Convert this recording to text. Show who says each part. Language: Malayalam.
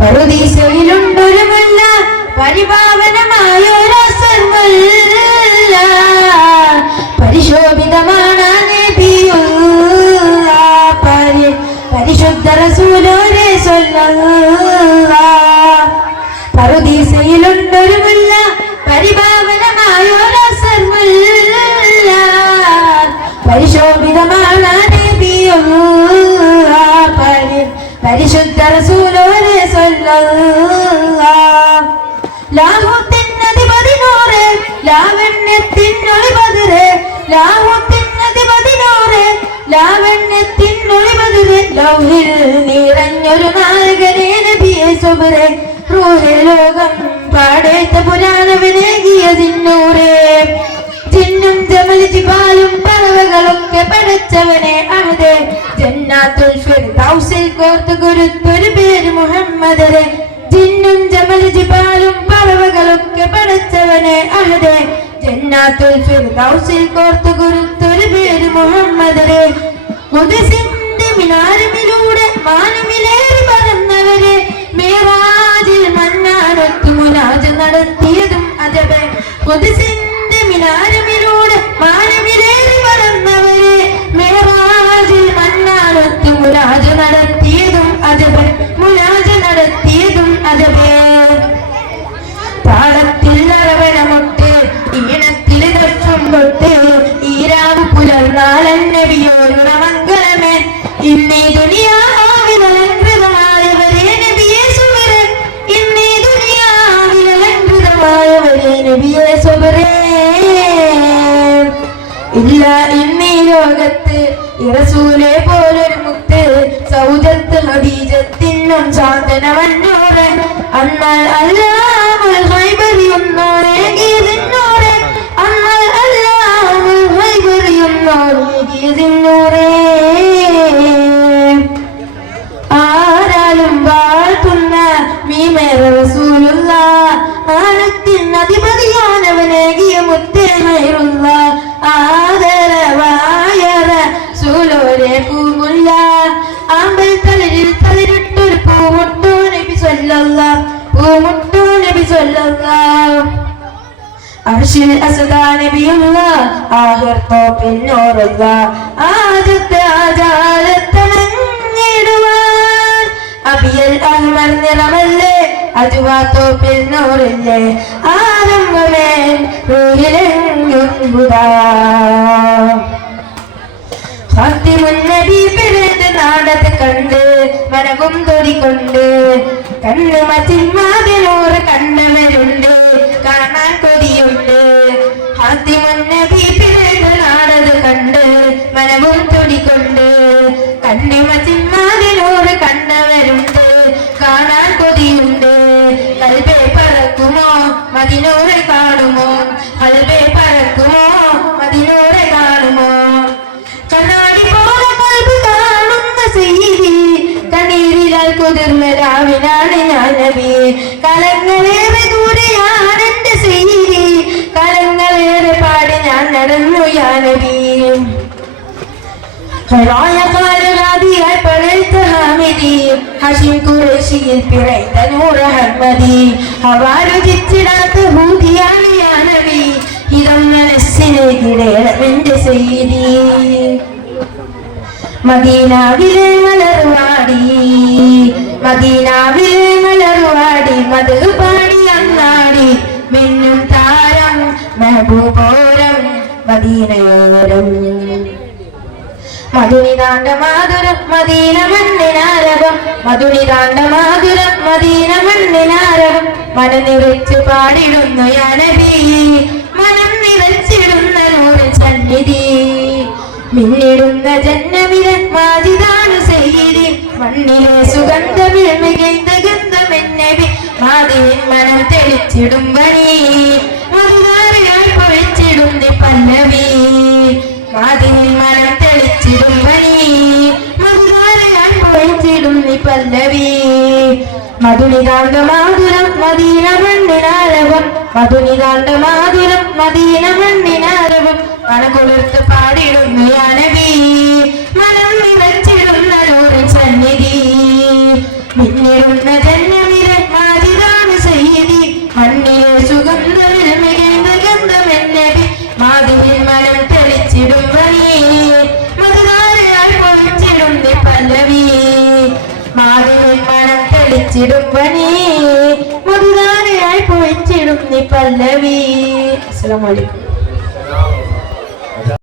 Speaker 1: പറുദീസയിലുണ്ടൊരു മുല്ല പരിപാവനമായൊരു സർവല്ല പരിശോഭിതമാണ് പരിശുദ്ധ റസൂലോരെ സ്വല്ലല്ലാഹ് പറുദീസയിലുണ്ടൊരു മുല്ല പരിശോഭിതമാണ് പരിശുദ്ധ റസൂലോരെ ലാഹുത്തിനധിപതിനോറ് ലാവണ്യത്തിനൊളിപതിരെ ലാഹുത്തിനധിപതിനോറ് ലാവണ്യത്തിനൊളിപതിരെ ലൗഹിൽ നിറഞ്ഞൊരു നായകനെ നബിയെ സുബരെ റൂഹെ ലോകം പാടേത്ത പുരാണവിനേകിയതിന്നൂറേ ചിന്നും ജമൽ ജിബാലും പറവകളൊക്കെ പടച്ചവനെ. കോർത്ത് ഗുരുത്തൊരു പേര് മുഹമ്മദരെ. ജിന്നും ജമൽ ജിബാലും പറവകളൊക്കെ പടച്ചവനെ അഹദേ. ജന്നാത്തുൽ ഫിർദൗസിൽ കോർത്ത് ഗുരുത്തൊരു പേര് മുഹമ്മദരെ. മുദസിന്റെ മിനാരമിലൂടെ മാനമിലേറി പറന്നവരെ മേറാജിൽ മന്നാനൊത്തു മുരാജ് നടത്തിയതും അജബെ. മുദസിന്റെ മിനാരമിലൂടെ മാനമിലേറി പറന്നവരെ മേറാജിൽ മന്നാനൊത്തു മുരാജ് നടത്തിയതും മുനാജ് നടത്തിയതും അതവേ. പാടത്തിൽ അറവനമുട്ട് ഈണത്തിൽ ദർശം തൊട്ട് ഈരാവ് പുലർന്നാലൻ നബിയോരുണ മംഗളമേ. ഇന്നീ ദുനിയാവിൽ അലങ്കൃതമായവരെ നബിയെ സുബരെ ഇന്നീ ദുനിയാവിൽ അലങ്കൃതമായവരെ നബിയെ സുവരേ ഇല്ല ഇന്നീ ലോകത്ത് ഇറസൂലെ സൗജത്ത് ഹദീജത്തിനും സാന്ത്വനമന്നോറെ അന്നാൽ അല്ലാമുൽ ഹൈബറിയുന്നോരെ ഗീതിന്നോരെ അന്നാൽ അല്ലാമുൽ ഹൈബറിയുന്നോരെ ഗീതിന്നോരേ ആരാലും വാഴ്ത്തുന്ന മീമേറ റസൂലുള്ള ആഴത്തിൻ അധിപതിയാനവനേകിയ മുത്തേമയുള്ള നബി സല്ലല്ല അർഷിൽ അസദാ നബിയുള്ള ആഹിർ തോപ്പിൽ നൂറുള്ള ആദ്യത്തെ ആചാരത്തണഞ്ഞിടുവാൻ അബിയൽ അഹ്മർ നിറമല്ലേ അജുവാ തോപ്പിൽ നൂറില്ലേ. ആരംഭമേ റൂഹിലെങ്കുടാ ഫാത്തിമുന്നബി പിറന്ന നാടത് കണ്ട് മനവും തൊടികൊണ്ട് കണ്ണ് മച്ചിന്മാതിനൂറ് കണ്ണവരുണ്ട് കാണാൻ കൊതിയുണ്ട്. ഫാത്തിമുന്നബി പിറന്ന നാടത് കണ്ട് മനവും തൊടികൊണ്ട്. കണ്ണ് മച്ചിന്മാതിനൂറ് കണ്ണവരുണ്ട് കാണാൻ കൊതിയുണ്ട്. കൽബെ പറക്കുമോ? മതിനൂറെ കണ്ണീരിലാൽ രാവിലാണ് ഞാൻ നബി കലങ്ങളേറെ ദൂരെയാണ് എന്റെ സീരി. കലങ്ങളേറെ പാടി ഞാൻ നടന്നു യാ നബി കാലരാതിയാൽ പഴയത്ത ഹാമിദി. ഹഷിം കുറേശിയിൽ പിറൈത്ത യാ മദീനാവിലെ മലർവാടി മദീനാവിലെ മലർവാടി മത് പാടി അന്നാടി മിന്നും താരം മഹബൂപോരം മദീനയോരം. മധുനിതാണ്ട മാധുരം മദീന മണ്ണിനാരകം മധുനിതാണ്ട മാധുരം മദീന മണ്ണിനാരകം മനം നിറച്ചു പാടിടുന്നു യാനബി മനം നിറച്ചിടുന്ന നൂറ് സന്നിധി. മിന്നിടുന്ന മാജിദാണ് സയ്യിദി മണ്ണിലെ സുഗന്ധമിൽ മികൈந்த ഗന്ധമെന്നബി മാതിവിൻ മനം തെളിച്ചിടും വഴി. മധുതാരയായി പൊഴിച്ചിടുന്നി പല്ലവി. മാതിവിൻ മനം തെളിച്ചിടും വഴി. മധുതാരയായി പൊഴിച്ചിടുന്നി പല്ലവി. മധുനിതാണ്ട മാധുരം മദീന മണ്ണിനാരവം. മധുനിതാണ്ട മാധുരം മദീന മണ്ണിനാരവം. മണകൊടുത്ത് പാടിടുന്നു യാനവി. മനം നിറച്ചിടുന്ന നനച്ചിടും പണി പോയി പൊഴിച്ചിടും നീ പല്ലവി. അസ്സലാമു അലൈക്കും.